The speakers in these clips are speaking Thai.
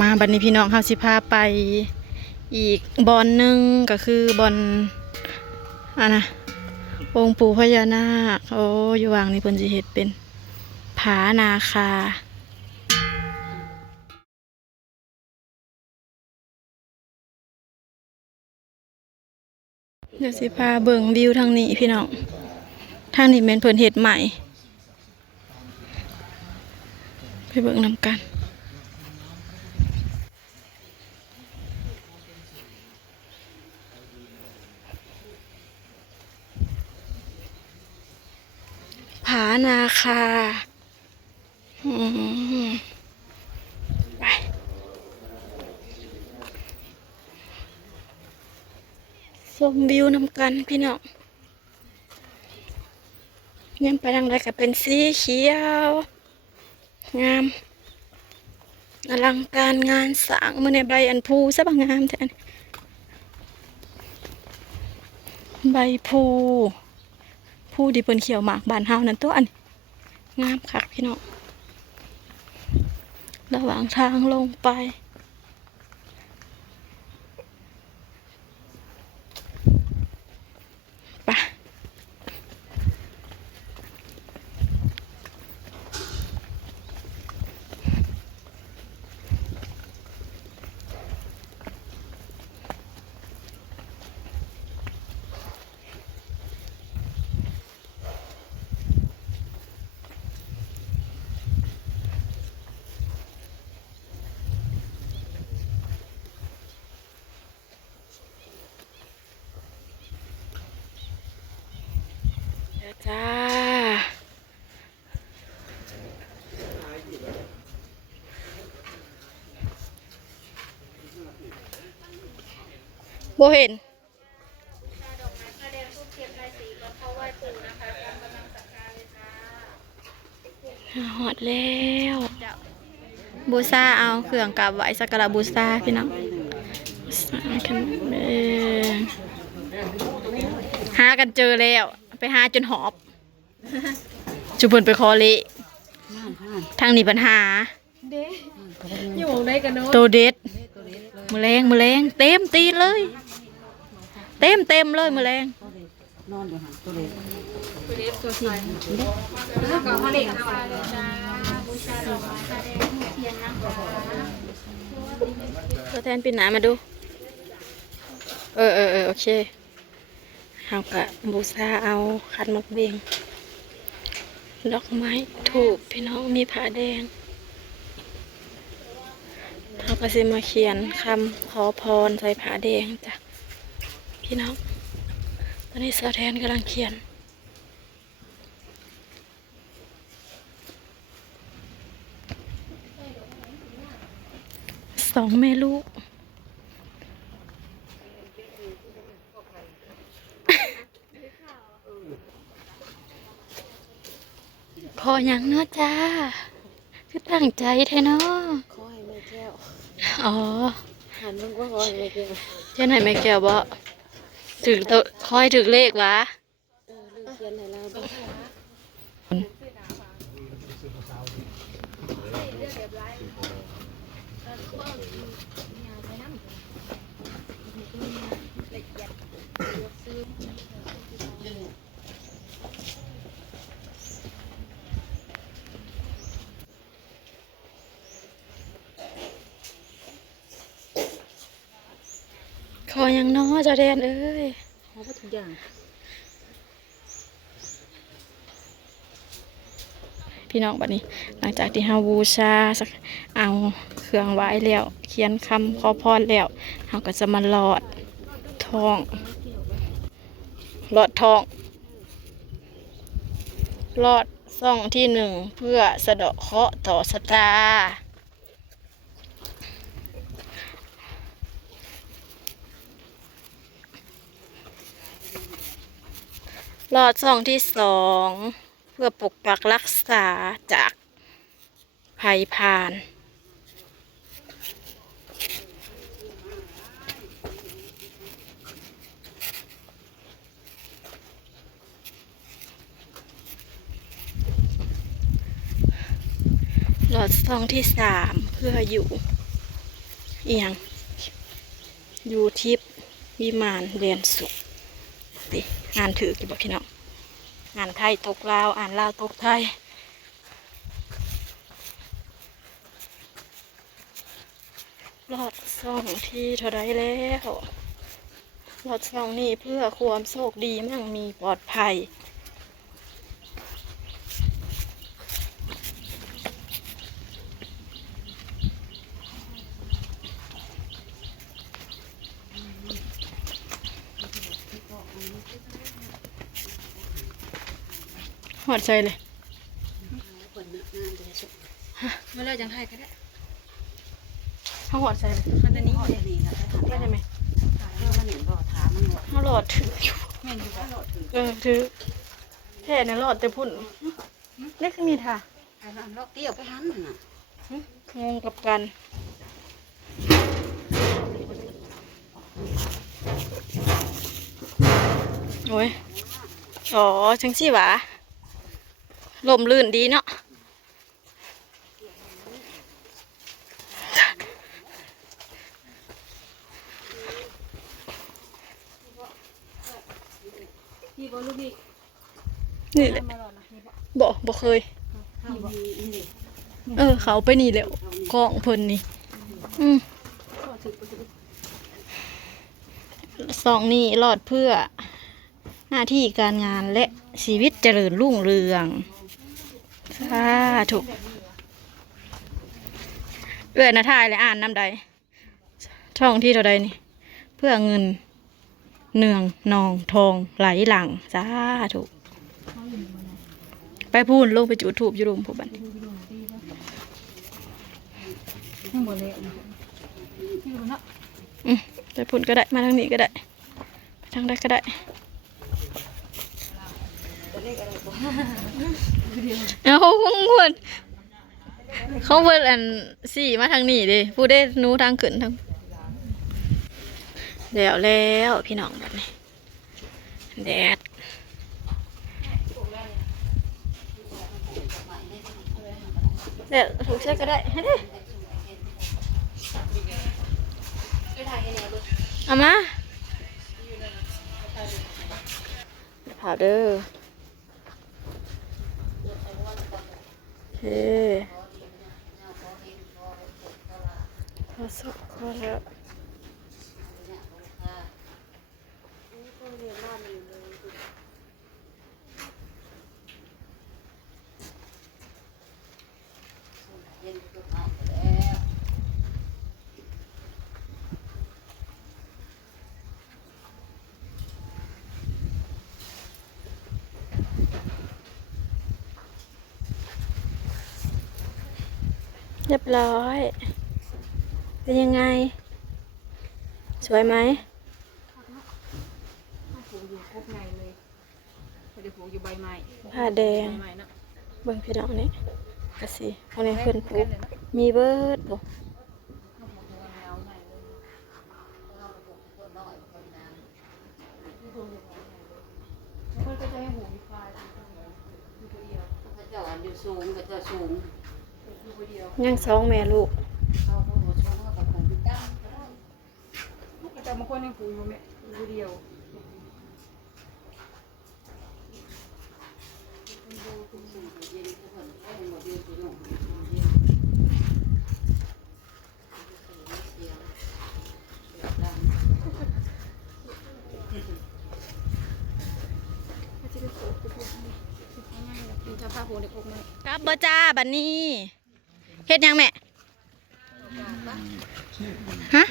มาบัดนี้พี่น้องเฮาสิพาไปอีกบอนหนึ่งก็คือบอนองค์ปู่พญานาคโอ้อยู่วางนี่เพิ่นสิเฮ็ดเป็นผานาคาเดี๋ยวสิพาเบิ่งวิวทางนี้พี่น้องทางนี้แม่นเพิ่นเฮ็ดใหม่ไปเบิ่งนำกันผานาคาไปชมวิวนำกันพี่น้องยังไปทางใดก็เป็นสีเขียวงามอลังการงานสร้างมื้อในใบอันพูซะบ่งามแท้ใบพูที่เพิ่นเขียวหมากบ้านเฮานั่นตัวอันงามคักพี่น้องระหว่างทางลงไปไปจ้าบ่เห็นหอดแล้วบูชาเอาเครื่องกราบไหว้สักการะบูชาพี่น้องหากันเจอแล้วไปหาจนหอบจุเพิ่นไปคอเละทางนี้ปัญหาอยู่ได้กันเนาะโตเด็ดมือแรงเต็มตีเลยเต็มเลยมือแรงนอนอยู่ห่างตัวเล็กตัวที่แล้วก็ทะเลค่ะตัวแทนปีหนามาดูโอเคเอากะบูชาเอาขันมกเบงดอกไม้ถูกพี่น้องมีผ้าแดงเขาก็จะมาเขียนคำขอพรใส่ผ้าแดงจ้ะพี่น้องตอนนี้สาวแทนกำลังเขียนสองแม่ลูกขออย่างเนาะจ้าคือตั้งใจแท้เนาะขอให้แม่แก้วอ๋อหันมึงก็ขอให้แม่แก้วเจ้าไหนแม่แก้วบ่ถึงตัวคอยถึงเลขวะลืมเขียนให้เราบ้างขออย่างเนาะเจ้าแดนเอ้ยขอทุกอย่างพี่น้องบัดนี้หลังจากที่เฮาบูชาสักเอาเครื่องไหว้แล้วเขียนคำขอพรแล้วเฮาก็จะมาหลอดทองหลอดซ่องที่หนึ่งเพื่อสะเดาะเคราะห์ต่อชะตาหลอดซ่องที่สองเพื่อปกปักรักษาจากภัยพานหลอดซ่องที่สามเพื่ออยู่ อีหยังอยู่ทิพย์วิมานเรียนสุขติอ่านถือกี่บอกพี่น้องอ่านไทยตกลาวอ่านลาวตกไทยรอดซ่องที่เท่าไรแล้วรอดซ่องนี่เพื่อความโชคดีมั่งมีปลอดภัยหอดใจเลย เมื่อไรจังไทยก็ได้ เขาหอดใจเลย มันจะนี้เลย ได้ไหม มันเห็นบ่ถามมันบ่ เขาหลอดถืออยู่ แม่นอยู่ว่า ถือแค่นั้นหลอดแต่พุ่นนี่คือมีท่า อันนั้นเลาะเตี้ยวไปหันน่ะ งงกับกันโอ้ยอ๋อจังสิหวะลมลื่นดีเนาะพี่บ่ลูกพี่ นี่แหละ มารอนะนี่บ่ บ่เคย พี่บ่ เขาไปนี่แหล้วกองเพิ่นนี่สองนี่รอดเพื่อหน้าที่การงานและชีวิตเจริญรุ่งเรืองสาธุนะทายเลยอ่านน้ำใดช่องที่เท่าใดนี่เพื่อเงินเนืองนองทองไหลหลังสาธุไปพูนลงไปจุดถูบอยู่รุมผู้บัน ยังบ่เลยพี่บ่เนาะ ไปพูนก็ได้มาทางนี้ก็ได้ไปทางใดก็ได้เอาของเพิ่นเขาเพิ่นอันสี่มาทางนี้ดิผู้ได้หนูทางขึ้นทางแล้วพี่น้องแบบนี้แดดถูกใช้ก็ได้ให้ดิเอามาผ่าเด้อโอเคพอสุกพอแล้วเรียบร้อยเป็นยังไงสวยไหม ผูกอยู่ครบไงเลยบ่ได้ผูกอยู่ใบไม้ ผ้าแดง ใบไม้เนาะ เบิ่งพี่น้องนี่กระสีพวกนี้เพิ่นปลูกมีเบิดบ่ยังสองแม่ลูก แต่บางคนยังผูกอยู่แม่อยู่เดียว จะพาผูกในครบมั้ย ครับบ่จ้าบัดนี้เฮ็ดยังแม่ฮะ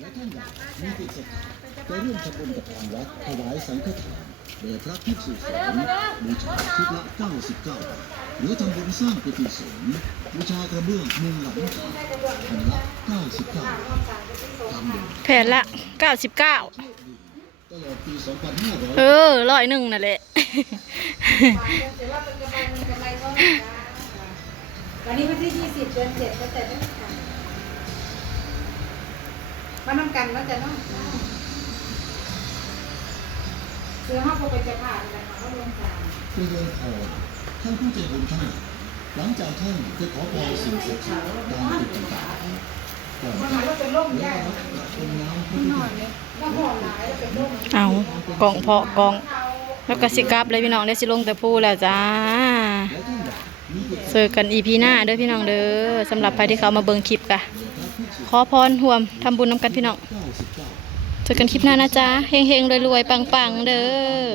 และท่านอยากมีจิตศรัทธาจะร่วมทำบุญกับทางวัดถวายสังฆทานแด่พระภิกษุสงฆ์บูชาชุดละ99 บาทหรือทำบุญสร้างกุฏิสงฆ์บูชากระเบื้องมุงหลังคาแผ่นละ99 บาททำโดย แผ่นละ99 ตลอดปี 2500 100นั่นแหละ วันนี้วันที่20 เดือน 7ก็จะได้ค่ะมานำกันว่าจะเนาะเสื้อห้าพอไปจะผ่านกันเขาลงสาม เจริญพรท่านผู้ใจบุญท่านหลังจากท่านได้ขอพรสิ่งศักดิ์สิทธิ์ตามจุดต่างๆก่อน เอากล่องเพาะกล่อง แล้วก็สิกลับเลยพี่น้องได้สิลงแต่พูแล้วจ้าเจอกันอีพีหน้าเด้อพี่น้องเด้อสำหรับใครที่เขามาเบิ่งคลิปกะขอพรห่วมทำบุญนำกันพี่น้องเจอกันคลิปหน้านะจ๊ะเฮงๆรวยๆปังๆเด้อ